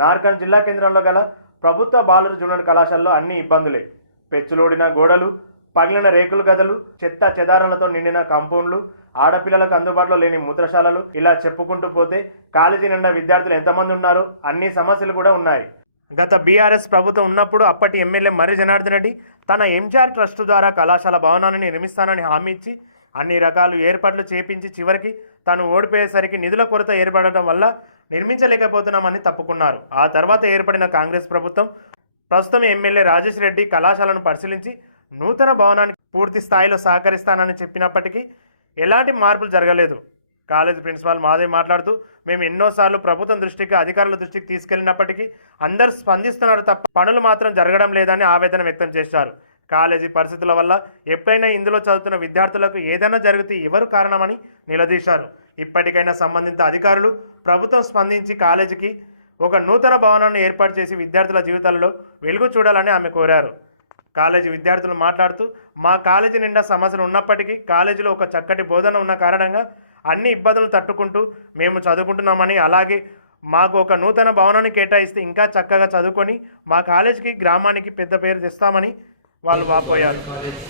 నార్కన్ జిల్లా కేంద్రంలో గల ప్రభుత్వ బాలుర జూనియర్ కళాశాలలో అన్ని ఇబ్బందులే. పెచ్చులోడిన గోడలు పగిలిన రేకుల గదులు చెత్త చెదారాలతో నిండిన కాంపౌండ్లు ఆడపిల్లలకు అందుబాటులో లేని మూత్రశాలలు ఇలా చెప్పుకుంటూ పోతే కాలేజీ నిండా విద్యార్థులు ఎంతమంది ఉన్నారో అన్ని సమస్యలు కూడా ఉన్నాయి. గత బీఆర్ఎస్ ప్రభుత్వం ఉన్నప్పుడు అప్పటి ఎమ్మెల్యే మర్రి జనార్దన్ రెడ్డి తన ఎంజీఆర్ ట్రస్ట్ ద్వారా కళాశాల భవనాన్ని నిర్మిస్తానని హామీ ఇచ్చి అన్ని రకాలు ఏర్పాట్లు చేపించి చివరికి తాను ఓడిపోయేసరికి నిధుల కొరత ఏర్పడటం వల్ల నిర్మించలేకపోతున్నామని తప్పుకున్నారు. ఆ తర్వాత ఏర్పడిన కాంగ్రెస్ ప్రభుత్వం ప్రస్తుతం ఎమ్మెల్యే రాజేష్ రెడ్డి కళాశాలను పరిశీలించి నూతన భవనానికి పూర్తి స్థాయిలో సహకరిస్తానని చెప్పినప్పటికీ ఎలాంటి మార్పులు జరగలేదు. కాలేజ్ ప్రిన్సిపాల్ మాధవి మాట్లాడుతూ మేము ఎన్నోసార్లు ప్రభుత్వం దృష్టికి అధికారుల దృష్టికి తీసుకెళ్ళినప్పటికీ అందరు స్పందిస్తున్నారు తప్ప పనులు మాత్రం జరగడం లేదని ఆవేదన వ్యక్తం చేశారు. కాలేజీ పరిస్థితుల వల్ల ఎప్పుడైనా ఇందులో చదువుతున్న విద్యార్థులకు ఏదైనా జరిగితే ఎవరు కారణమని నిలదీశారు. ఇప్పటికైనా సంబంధిత అధికారులు ప్రభుత్వం స్పందించి కాలేజీకి ఒక నూతన భవనాన్ని ఏర్పాటు చేసి విద్యార్థుల జీవితాల్లో వెలుగు చూడాలని ఆమె కోరారు. కాలేజీ విద్యార్థులు మాట్లాడుతూ మా కాలేజీ నిండా సమస్యలు ఉన్నప్పటికీ కాలేజీలో ఒక చక్కటి బోధన ఉన్న కారణంగా అన్ని ఇబ్బందులు తట్టుకుంటూ మేము చదువుకుంటున్నామని అలాగే మాకు ఒక నూతన భవనాన్ని కేటాయిస్తే ఇంకా చక్కగా చదువుకొని మా కాలేజీకి గ్రామానికి పెద్ద పేరు తెస్తామని వాళ్ళు వాపోయారు. College.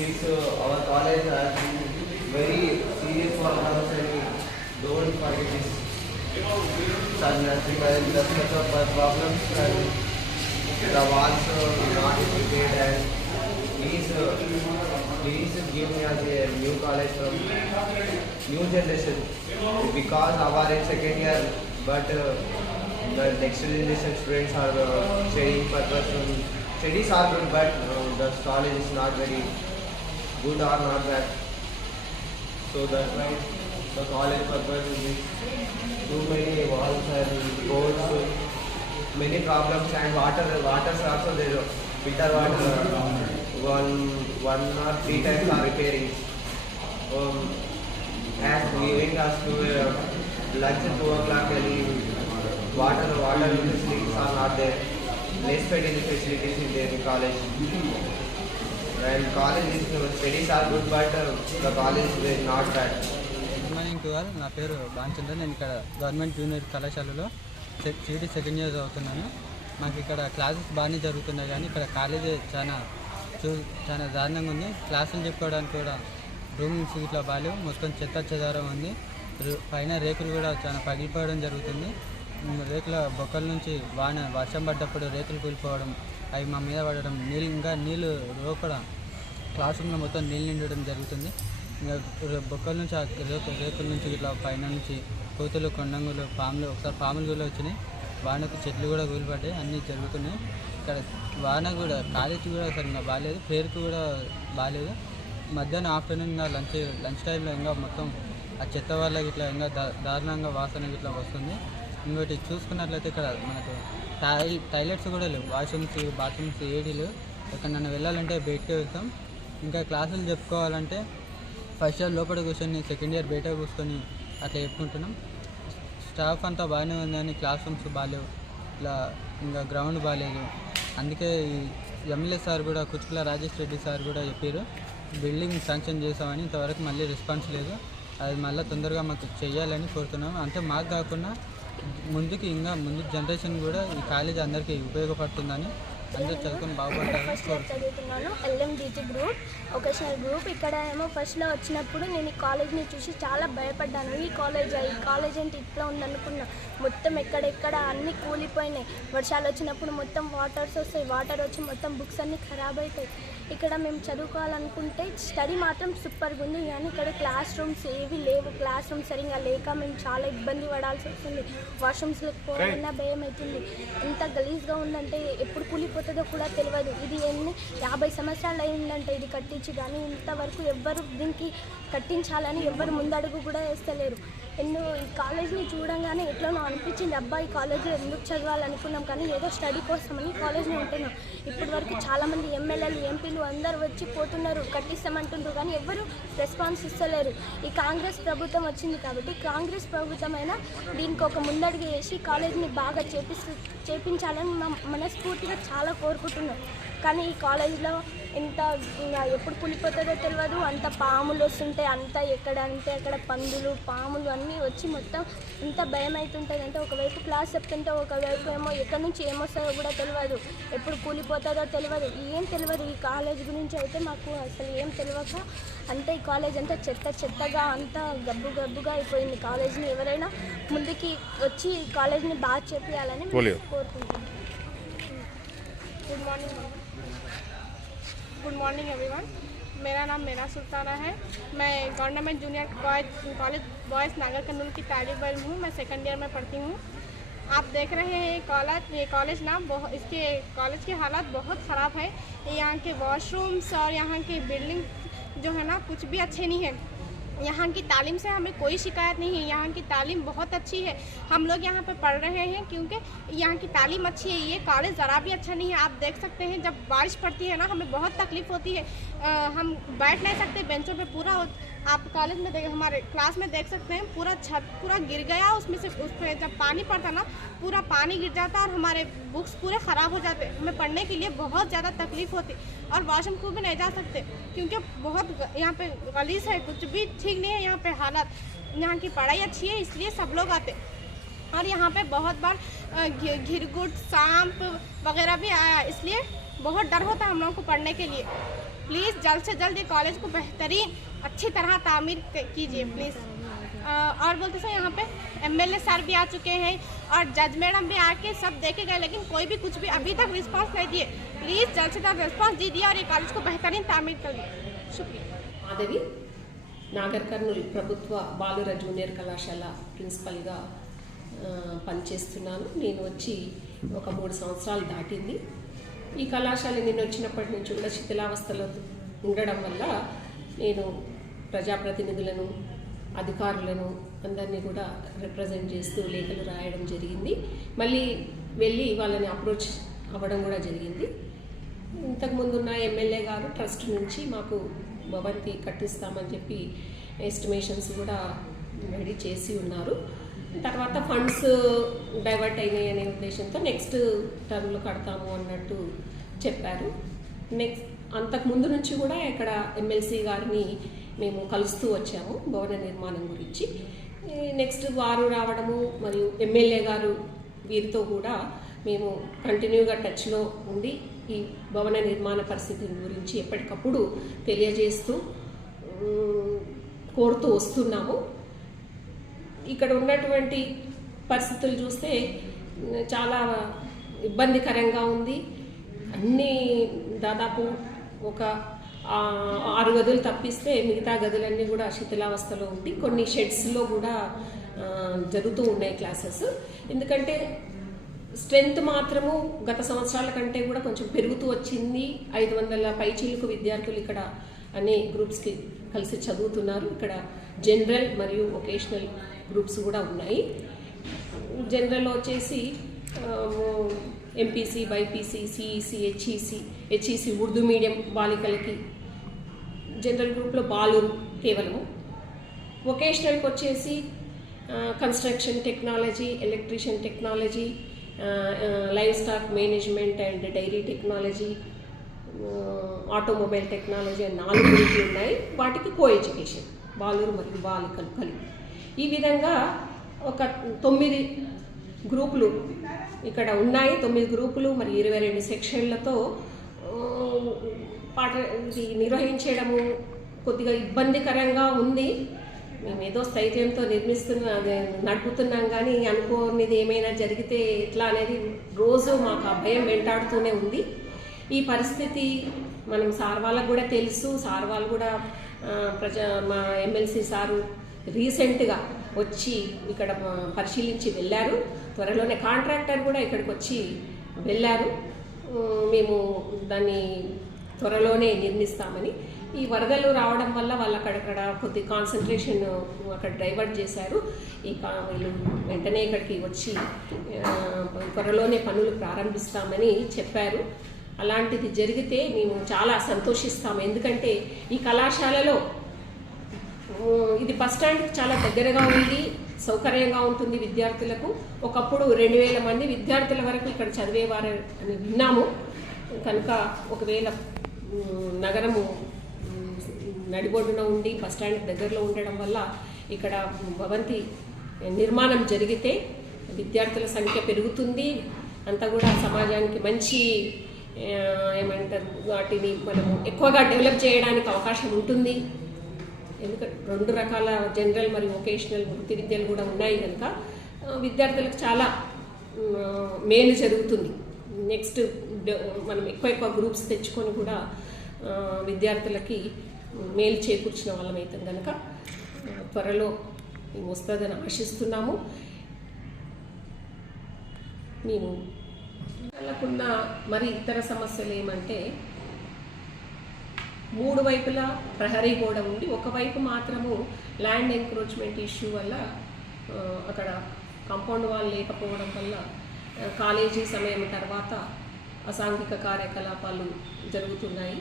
This uh, our college has been very serious for us and don't forget this. Uh, because the such of uh, problems and the walls uh, not prepared and please uh, please give me a new college from new generation because our in second year but uh, the next generation students are uh, studying purpose um, studies are good but uh, the college is not very good or not bad so that's why the college purpose will be too many walls and boards uh, many problems and water water is also there filter water uh, one one or three times are repairing um, and giving us to uh, lunch at 2 o'clock early. Water, water facilities are not there. Less facilities in there in college. College is, studies are good, but uh, the college is not good morning నా పేరు బాంచంద్ర నేను ఇక్కడ government junior కళాశాలలో city second year చదువుతున్నాను. మాకు ఇక్కడ classes బాగానే జరుగుతున్నాయి కానీ ఇక్కడ కాలేజీ చాలా చూ చాలా దారుణంగా ఉంది. క్లాసులు చెప్పుకోవడానికి కూడా రూమ్స్ ఇట్లా బాగాలేవు మొత్తం చెత్త చెదారం ఉంది. రు- పైన రేకులు కూడా చాలా పగిలిపోవడం జరుగుతుంది. రేకుల బొక్కల నుంచి వాన వర్షం పడ్డప్పుడు రేకులు కూలిపోవడం అవి మా మీద పడడం నీళ్ళు ఇంకా నీళ్ళు లోపల క్లాస్ రూమ్లో మొత్తం నీళ్ళు నిండడం జరుగుతుంది. ఇంకా బొక్కల నుంచి రేకుల నుంచి ఇట్లా పైన నుంచి కోతులు కొండంగులు పాములు ఒకసారి పాములు కూడా వచ్చినాయి. వానకు చెట్లు కూడా కూలిపడ్డాయి అన్నీ జరుగుతున్నాయి. ఇక్కడ వాన కూడా కాలేజీ కూడా సరిగ్గా బాగాలేదు పేరుకు కూడా బాగాలేదు మధ్యాహ్నం ఆఫ్టర్నూన్ ఇంకా లంచ్ లంచ్ టైంలో ఇంకా మొత్తం ఆ చెత్త వల్ల ఇట్లా ఇంకా దారుణంగా వాసన ఇట్లా వస్తుంది. ఇంకోటి చూసుకున్నట్లయితే ఇక్కడ మనకు టాయి టాయిలెట్స్ కూడా లేవు. వాష్రూమ్స్ బాత్రూమ్స్ ఏడీలు లేవు ఎక్కడన్నా వెళ్ళాలంటే బయటకే వెళ్తాం. ఇంకా క్లాసులు చెప్పుకోవాలంటే ఫస్ట్ ఇయర్ లోపల కూర్చొని సెకండ్ ఇయర్ బయట కూర్చొని అట్లా చెప్పుకుంటున్నాం. స్టాఫ్ అంతా బాగానే ఉందని క్లాస్ రూమ్స్ బాగాలేవు. ఇట్లా ఇంకా గ్రౌండ్ బాగాలేదు. అందుకే ఈ ఎమ్మెల్యే సార్ కూడా కుచ్చుకుల రాజేష్ రెడ్డి సార్ కూడా చెప్పారు బిల్డింగ్ శాంక్షన్ చేసామని ఇంతవరకు మళ్ళీ రెస్పాన్స్ లేదు. అది మళ్ళీ తొందరగా మాకు చేయాలని కోరుతున్నాం. అంటే మాకు కాకుండా ముందుకి ఇంకా ముందు జనరేషన్ కూడా ఈ కాలేజ్ అందరికీ ఉపయోగపడుతుందని అందరూ చదువుకొని ఫస్ట్ ఇయర్ కోరుతున్నాం చదువుతున్నాను ఎల్ఎండిజీ గ్రూప్ ఒకేషనల్ గ్రూప్ ఇక్కడ ఏమో ఫస్ట్లో వచ్చినప్పుడు నేను ఈ కాలేజ్ని చూసి చాలా భయపడ్డాను. ఈ కాలేజ్ ఈ కాలేజ్ అంటే ఇట్లా ఉందనుకున్నా. మొత్తం ఎక్కడెక్కడ అన్నీ కూలిపోయినాయి. వర్షాలు వచ్చినప్పుడు మొత్తం వాటర్స్ వస్తాయి. వాటర్ వచ్చి మొత్తం బుక్స్ అన్నీ ఖరాబ్ అవుతాయి ఇక్కడ మేము చదువుకోవాలనుకుంటే స్టడీ మాత్రం సూపర్గా ఉంది. కానీ ఇక్కడ క్లాస్ రూమ్స్ ఏవి లేవు. క్లాస్ రూమ్స్ సరిగా లేక మేము చాలా ఇబ్బంది పడాల్సి వస్తుంది. వాష్రూమ్స్లోకి పోవాలన్నా భయం అవుతుంది. ఎంత గలీజ్గా ఉందంటే ఎప్పుడు కూలిపోతుందో కూడా తెలియదు. ఇది ఎన్ని యాభై సంవత్సరాలు అయిందంటే ఇది కట్టించి కానీ ఇంతవరకు ఎవ్వరు దీనికి కట్టించాలని ఎవ్వరు ముందడుగు కూడా వేస్తలేరు. ఎన్నో ఈ కాలేజ్ని చూడంగానే ఎట్లనో అనిపించింది అబ్బాయి కాలేజ్లో ఎందుకు చదవాలనుకున్నాం? కానీ ఏదో స్టడీ కోసమని కాలేజ్లో ఉంటున్నాం. ఇప్పటి వరకు చాలామంది ఎమ్మెల్యేలు ఎంపీలు అందరు వచ్చి పోతున్నారు కట్టిస్తామంటున్నారు కానీ ఎవరు రెస్పాన్స్ ఇస్తలేరు. ఈ కాంగ్రెస్ ప్రభుత్వం వచ్చింది కాబట్టి కాంగ్రెస్ ప్రభుత్వం అయినా దీనికి ఒక ముందడుగు వేసి కాలేజ్ని బాగా చేపిస్తు చేపించాలని మనస్ఫూర్తిగా చాలా కోరుకుంటున్నాం. కానీ ఈ కాలేజ్లో ఎంత ఎప్పుడు కులిపోతుందో తెలియదు అంత పాములు వస్తుంటాయి అంత ఎక్కడ అంటే అక్కడ పందులు పాములు అన్నీ వచ్చి మొత్తం ఎంత భయం అవుతుంటుంది అంటే ఒకవైపు క్లాస్ చెప్తుంటే ఒకవైపు ఏమో ఎక్కడి నుంచి ఏమొస్తుందో కూడా తెలియదు ఎప్పుడు కూలిపోతుందో తెలియదు ఏం తెలియదు ఈ కాలేజ్ గురించి అయితే మాకు అసలు ఏం తెలియక అంటే ఈ కాలేజ్ అంతా చెత్త చెత్తగా అంతా గబ్బు గబ్బుగా అయిపోయింది. కాలేజ్ని ఎవరైనా ముందుకి వచ్చి ఈ కాలేజ్ని బాగా చెప్పేయాలని కోరుకుంటున్నాను good morning good morning everyone मेरा नाम मेरा सुल्ताना है। मैं government junior boys college boys Nagar Kurnool की तालब हूँ। मैं सेकंड ईयर में पढ़ती हूँ। आप देख रहे हैं ये कॉलेज ये कॉलेज ना बहुत इसके कॉलेज की हालत बहुत ख़राब है। यहाँ के वॉशरूम्स और यहाँ के बिल्डिंग जो है ना कुछ भी अच्छे नहीं है। यहाँ की तालीम से हमें कोई शिकायत नहीं है। यहाँ की तालीम बहुत अच्छी है। हम लोग यहाँ पर पढ़ रहे हैं क्योंकि यहाँ की तालीम अच्छी है। ये कॉलेज ज़रा भी अच्छा नहीं है। आप देख सकते हैं जब बारिश पड़ती है ना हमें बहुत तकलीफ़ होती है। आ, हम बैठ नहीं सकते बेंचों पे पूरा हो- आप कॉलेज में देख, हमारे क्लास में देख सकते हैं, पूरा छत पूरा गिर गया, उसमें से उस पर जब पानी पड़ता ना, पूरा पानी गिर जाता और हमारे बुक्स पूरे ख़राब हो जाते। हमें पढ़ने के लिए बहुत ज़्यादा तकलीफ़ होती और वॉशरूम को भी नहीं जा सकते, क्योंकि बहुत यहाँ पे गलीस है, कुछ भी ठीक नहीं है यहाँ पे हालत। यहाँ की पढ़ाई अच्छी है, इसलिए सब लोग आते। और यहाँ पे बहुत बार घिरगुट सांप वगैरह भी आया, इसलिए बहुत डर होता है हम लोगों को पढ़ने के लिए। प्लीज़ जल्द से जल्द ये कॉलेज को बेहतरीन अच्छी तरह तामीर क- कीजिए प्लीज़ अ, और बोलते सर यहाँ पे एमएलए सर भी आ चुके हैं और जज मैडम भी आके सब देखे गए लेकिन कोई भी कुछ भी अभी तक रिस्पांस नहीं दिए प्लीज़ जल्द से जल्द रिस्पांस दीजिए और ये कॉलेज को बेहतरीन तामीर करिए शुक्रिया మాధవి నాగర్ కర్నూలు ప్రభుత్వ బాలుర జూనియర్ కళాశాల ప్రిన్సిపల్గా ఆ, పనిచేస్తున్నాను నేను వచ్చి ఒక మూడు సంవత్సరాలు దాటింది ఈ కళాశాల నేను వచ్చినప్పటి నుంచి కూడా శిథిలావస్థలో ఉండడం వల్ల నేను ప్రజాప్రతినిధులను అధికారులను అందరినీ కూడా రిప్రజెంట్ చేస్తూ లేఖలు రాయడం జరిగింది. మళ్ళీ వెళ్ళి వాళ్ళని అప్రోచ్ అవ్వడం కూడా జరిగింది. ఇంతకుముందు ఉన్న ఎమ్మెల్యే గారు ట్రస్ట్ నుంచి మాకు భవంతి కట్టిస్తామని చెప్పి ఎస్టిమేషన్స్ కూడా రెడీ చేసి ఉన్నారు. తర్వాత ఫండ్స్ డైవర్ట్ అయినాయి అనే ఉద్దేశంతో నెక్స్ట్ టర్మ్లో కడతాము అన్నట్టు చెప్పారు. నెక్స్ట్ అంతకు ముందు నుంచి కూడా ఇక్కడ ఎమ్మెల్సీ గారిని మేము కలుస్తూ వచ్చాము భవన నిర్మాణం గురించి. నెక్స్ట్ వారు రావడము మరియు ఎమ్మెల్యే గారు వీరితో కూడా మేము కంటిన్యూగా టచ్లో ఉండి ఈ భవన నిర్మాణ పరిస్థితి గురించి ఎప్పటికప్పుడు తెలియజేస్తూ కోరుతూ వస్తున్నాము. ఇక్కడ ఉన్నటువంటి పరిస్థితులు చూస్తే చాలా ఇబ్బందికరంగా ఉంది. అన్నీ దాదాపు ఒక ఆరు గదులు తప్పిస్తే మిగతా గదులన్నీ కూడా శిథిలావస్థలో ఉండి కొన్ని షెడ్స్లో కూడా జరుగుతూ ఉన్నాయి క్లాసెస్. ఎందుకంటే స్ట్రెంగ్త్ మాత్రము గత సంవత్సరాల కంటే కూడా కొంచెం పెరుగుతూ వచ్చింది. ఐదు వందల పైచీలకు విద్యార్థులు ఇక్కడ అనే గ్రూప్స్కి కలిసి చదువుతున్నారు. ఇక్కడ జనరల్ మరియు వొకేషనల్ గ్రూప్స్ కూడా ఉన్నాయి. జనరల్ వచ్చేసి MPC BiPC CEC HEC HEC Urdu medium బాలికలకి general గ్రూప్లో బాలురు కేవలము. వొకేషనల్కి వచ్చేసి construction technology electrician technology live stock management and dairy technology automobile technology నాలుగు ఉన్నాయి. వాటికి కో ఎడ్యుకేషన్ బాలురు మరియు బాలికలు కలిపి. ఈ విధంగా ఒక తొమ్మిది గ్రూపులు ఇక్కడ ఉన్నాయి. తొమ్మిది గ్రూపులు మరి ఇరవై రెండు సెక్షన్లతో పాట ఇది నిర్వహించడము కొద్దిగా ఇబ్బందికరంగా ఉంది. మేము ఏదో స్థైర్యంతో నిర్మిస్తున్నా నడుపుతున్నాం కానీ అనుకోనిది ఏమైనా జరిగితే ఎట్లా అనేది రోజు మాకు ఆ భయం వెంటాడుతూనే ఉంది. ఈ పరిస్థితి మనం సార్ వాళ్ళకు కూడా తెలుసు. సార్ వాళ్ళు కూడా ప్రజా మా ఎమ్మెల్సీ సారు రీసెంట్గా వచ్చి ఇక్కడ పరిశీలించి వెళ్ళారు. త్వరలోనే కాంట్రాక్టర్ కూడా ఇక్కడికి వచ్చి వెళ్ళారు మేము దాన్ని త్వరలోనే నిర్మిస్తామని. ఈ వరదలు రావడం వల్ల వాళ్ళు అక్కడక్కడ కొద్ది కాన్సన్ట్రేషన్ అక్కడ డైవర్ట్ చేశారు. ఈ వీళ్ళు వెంటనే ఇక్కడికి వచ్చి త్వరలోనే పనులు ప్రారంభిస్తామని చెప్పారు. అలాంటిది జరిగితే మేము చాలా సంతోషిస్తాము ఎందుకంటే ఈ కళాశాలలో ఇది బస్ స్టాండ్కి చాలా దగ్గరగా ఉంది సౌకర్యంగా ఉంటుంది విద్యార్థులకు. ఒకప్పుడు రెండు వేల మంది విద్యార్థుల వరకు ఇక్కడ చదివేవారు అని విన్నాము. కనుక ఒకవేళ నగరము నడిబొడ్డున ఉండి బస్ స్టాండ్ దగ్గరలో ఉండడం వల్ల ఇక్కడ భవంతి నిర్మాణం జరిగితే విద్యార్థుల సంఖ్య పెరుగుతుంది. అంతా కూడా సమాజానికి మంచి ఏమంటారు? వాటిని మనము ఎక్కువగా డెవలప్ చేయడానికి అవకాశం ఉంటుంది. ఎందుకంటే రెండు రకాల జనరల్ మరియు వొకేషనల్ వృత్తి విద్యలు కూడా ఉన్నాయి కనుక విద్యార్థులకు చాలా మేలు జరుగుతుంది. నెక్స్ట్ మనం ఎక్కువ ఎక్కువ గ్రూప్స్ తెచ్చుకొని కూడా విద్యార్థులకి మేలు చేకూర్చిన వాళ్ళమైతే కనుక త్వరలో వస్తుందని ఆశిస్తున్నాము. మేము వాళ్ళకున్న మరి ఇతర సమస్యలు ఏమంటే మూడు వైపులా ప్రహరీ గోడ ఉండి ఒకవైపు మాత్రము ల్యాండ్ ఎంక్రోచ్మెంట్ ఇష్యూ వల్ల అక్కడ కాంపౌండ్ వాల్ లేకపోవడం వల్ల కాలేజీ సమయం తర్వాత అసాంఘిక కార్యకలాపాలు జరుగుతున్నాయి.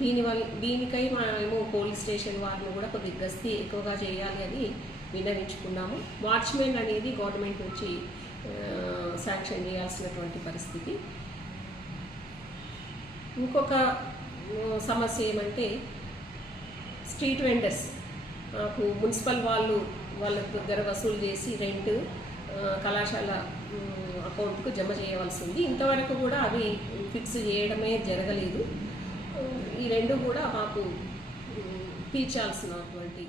దీనివల్ల దీనికై మేము పోలీస్ స్టేషన్ వారిని కూడా కొద్ది గస్తీ ఎక్కువగా చేయాలి అని విన్నవించుకున్నాము. వాచ్మెన్ అనేది గవర్నమెంట్ నుంచి శాంక్షన్ చేయాల్సినటువంటి పరిస్థితి. ఇంకొక సమస్య ఏమంటే స్ట్రీట్ వెండర్స్ మాకు మున్సిపల్ వాళ్ళు వాళ్ళ దగ్గర వసూలు చేసి రెంట్ కళాశాల అకౌంట్కు జమ చేయవలసి ఉంది ఇంతవరకు కూడా అవి ఫిక్స్ చేయడమే జరగలేదు. ఈ రెండు కూడా మాకు తీర్చాల్సినటువంటి